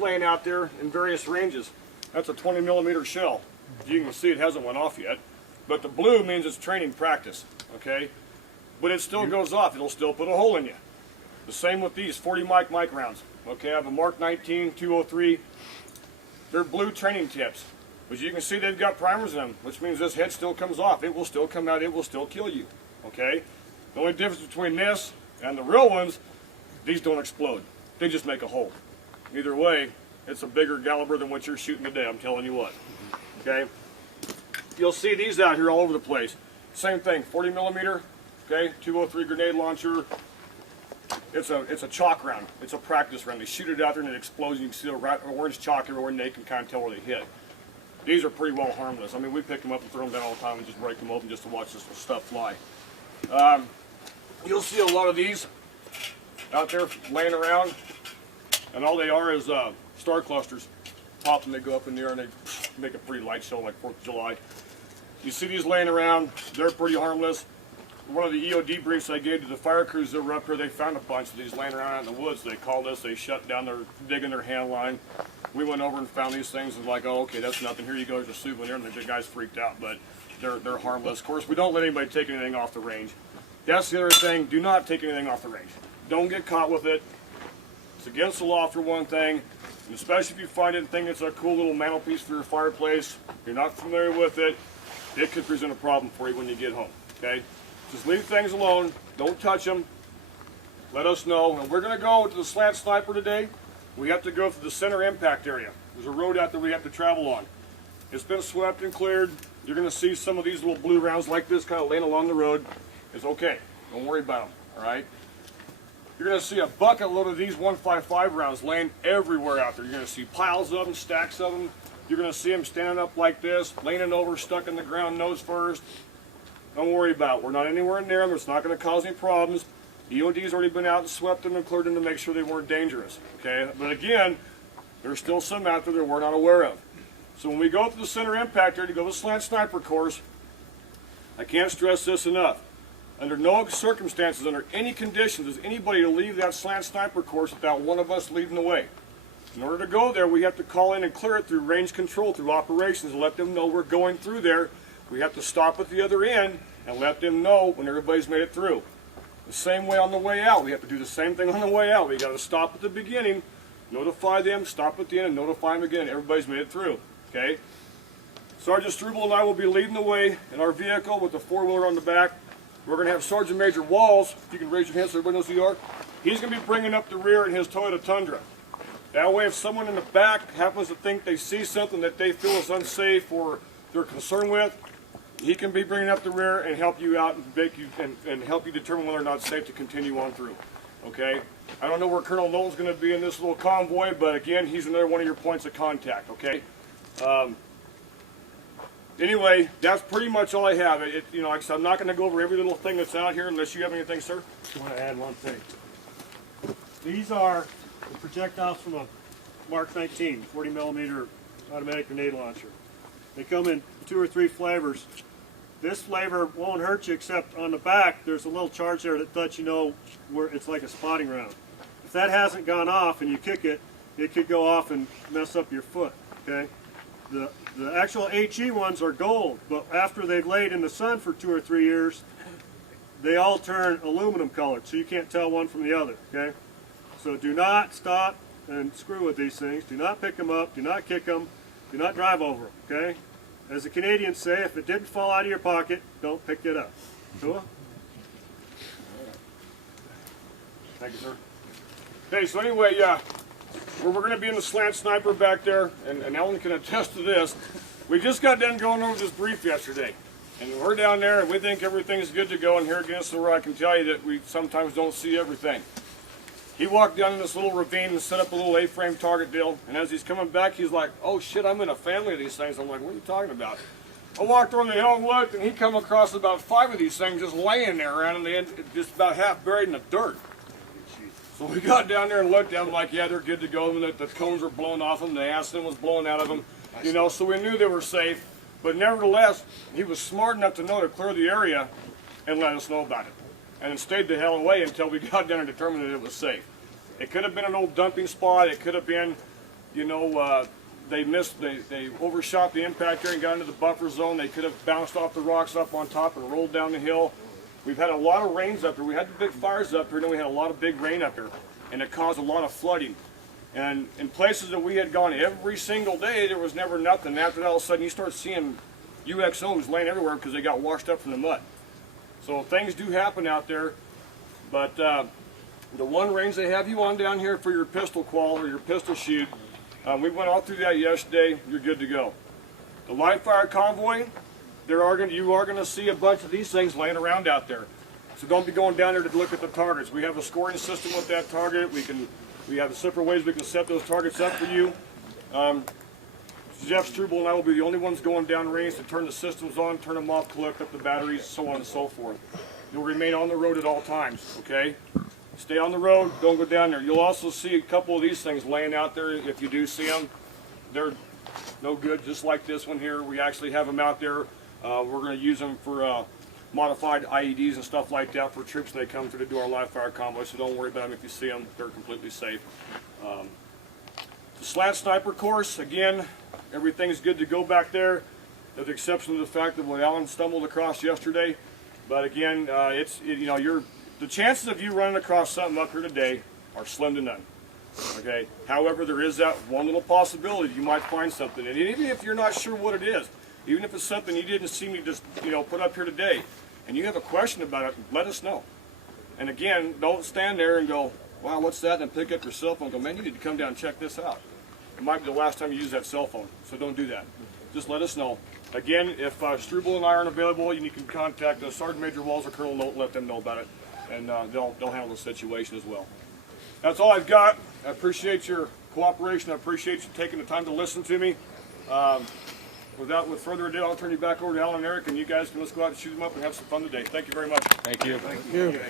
laying out there in various ranges. That's a 20mm shell. You can see it hasn't went off yet, but the blue means it's training practice, okay? But it still goes off. It'll still put a hole in you. The same with these 40 mic rounds. Okay, I have a Mark 19, 203. They're blue training tips. But you can see they've got primers in them, which means this head still comes off. It will still come out. It will still kill you, okay? The only difference between this and the real ones, these don't explode. They just make a hole. Either way, it's a bigger caliber than what you're shooting today, I'm telling you what. Okay? You'll see these out here all over the place. Same thing, 40mm, okay, 203 grenade launcher. It's a chalk round. It's a practice round. They shoot it out there and it explodes. You can see the orange chalk everywhere and they can kind of tell where they hit. These are pretty well harmless. I mean, we pick them up and throw them down all the time and just break them open just to watch this stuff fly. You'll see a lot of these out there laying around, and all they are is star clusters. Pop them, they go up in the air, and they make a pretty light show like 4th of July. You see these laying around, they're pretty harmless. One of the EOD briefs I gave to the fire crews that were up here, they found a bunch of these laying around out in the woods. They called us, they shut down, they're digging their hand line. We went over and found these things and like, oh, okay, that's nothing. Here you go, there's a souvenir, and the guys freaked out, but they're harmless. Of course, we don't let anybody take anything off the range. That's the other thing, do not take anything off the range. Don't get caught with it. It's against the law for one thing, and especially if you find it and think it's a cool little mantelpiece for your fireplace, you're not familiar with it, it could present a problem for you when you get home, okay? Just leave things alone, don't touch them, let us know. And we're going to go to the slant sniper today. We have to go through the center impact area. There's a road out there we have to travel on. It's been swept and cleared. You're going to see some of these little blue rounds like this kind of laying along the road. It's okay, don't worry about them, all right? You're going to see a bucket load of these 155 rounds laying everywhere out there. You're going to see piles of them, stacks of them. You're going to see them standing up like this, leaning over, stuck in the ground nose first. Don't worry about it. We're not anywhere near them. It's not going to cause any problems. EOD's already been out and swept them and cleared them to make sure they weren't dangerous. Okay, but again, there's still some out there that we're not aware of. So when we go through the center impactor to go to the slant sniper course, I can't stress this enough. Under no circumstances, under any conditions, is anybody to leave that slant sniper course without one of us leading the way. In order to go there, we have to call in and clear it through range control, through operations, and let them know we're going through there. We have to stop at the other end and let them know when everybody's made it through. The same way on the way out. We have to do the same thing on the way out. We got to stop at the beginning, notify them, stop at the end, and notify them again. Everybody's made it through. Okay? Sergeant Struble and I will be leading the way in our vehicle with the four-wheeler on the back. We're going to have Sergeant Major Walls, if you can raise your hand so everybody knows who you are. He's going to be bringing up the rear in his Toyota Tundra. That way, if someone in the back happens to think they see something that they feel is unsafe or they're concerned with, he can be bringing up the rear and help you out and make you and help you determine whether or not it's safe to continue on through. Okay? I don't know where Colonel Nolan's going to be in this little convoy, but again, he's another one of your points of contact. Okay? Anyway, that's pretty much all I have. You know, like I said, I'm not going to go over every little thing that's out here unless you have anything, sir. I want to add one thing. These are the projectiles from a Mark 19 40mm automatic grenade launcher. They come in 2 or 3 flavors. This flavor won't hurt you, except on the back there's a little charge there that lets you know where it's like a spotting round. If that hasn't gone off and you kick it, it could go off and mess up your foot. Okay. The actual HE ones are gold, but after they've laid in the sun for 2 or 3 years, they all turn aluminum colored, so you can't tell one from the other. Okay. So do not stop and screw with these things. Do not pick them up. Do not kick them. Do not drive over them, okay? As the Canadians say, if it didn't fall out of your pocket, don't pick it up. Cool? Thank you, sir. Okay, so anyway, we're going to be in the slant sniper back there, and Ellen can attest to this. We just got done going over this brief yesterday, and we're down there, and we think everything's good to go, and here against the road, I can tell you that we sometimes don't see everything. He walked down in this little ravine and set up a little A-frame target deal, and as he's coming back, he's like, oh shit, I'm in a family of these things. I'm like, what are you talking about? I walked over the hill and looked, and he come across about 5 of these things just laying there around in the end, just about half buried in the dirt. So we got down there and looked at them like, yeah, they're good to go, and the cones were blowing off them, the acid was blowing out of them, you know, so we knew they were safe. But nevertheless, he was smart enough to know to clear the area and let us know about it. And it stayed the hell away until we got down and determined that it was safe. It could have been an old dumping spot. It could have been you know, they overshot the impactor and got into the buffer zone. They could have bounced off the rocks up on top and rolled down the hill. We've had a lot of rains up here. We had the big fires up here, and then we had a lot of big rain up here, and it caused a lot of flooding. And in places that we had gone every single day, there was never nothing. After that, all of a sudden, you start seeing UXOs laying everywhere because they got washed up from the mud. So things do happen out there, but the one range they have you on down here for your pistol qual or your pistol shoot, we went all through that yesterday. You're good to go. The live fire convoy, you are going to see a bunch of these things laying around out there. So don't be going down there to look at the targets. We have a scoring system with that target. We have separate ways we can set those targets up for you. Jeff Struble and I will be the only ones going down range to turn the systems on, turn them off, collect up the batteries, so on and so forth. You'll remain on the road at all times, okay? Stay on the road, don't go down there. You'll also see a couple of these things laying out there if you do see them. They're no good, just like this one here. We actually have them out there. We're going to use them for modified IEDs and stuff like that for troops they come through to do our live fire convoy, so don't worry about them if you see them. They're completely safe. The slant sniper course, again, everything's good to go back there, with the exception of the fact that what Alan stumbled across yesterday. But again, the chances of you running across something up here today are slim to none. Okay. However, there is that one little possibility you might find something, and even if you're not sure what it is, even if it's something you didn't see me just put up here today, and you have a question about it, let us know. And again, don't stand there and go, "Wow, what's that?" and pick up your cell phone and go, "Man, you need to come down and check this out." It might be the last time you use that cell phone, so don't do that. Just let us know. Again, if Struble and I aren't available, you can contact Sergeant Major Walls or Colonel Note and let them know about it, and they'll handle the situation as well. That's all I've got. I appreciate your cooperation. I appreciate you taking the time to listen to me. With further ado, I'll turn you back over to Alan and Eric, and you guys can let's go out and shoot them up and have some fun today. Thank you very much. Thank you. Thank you.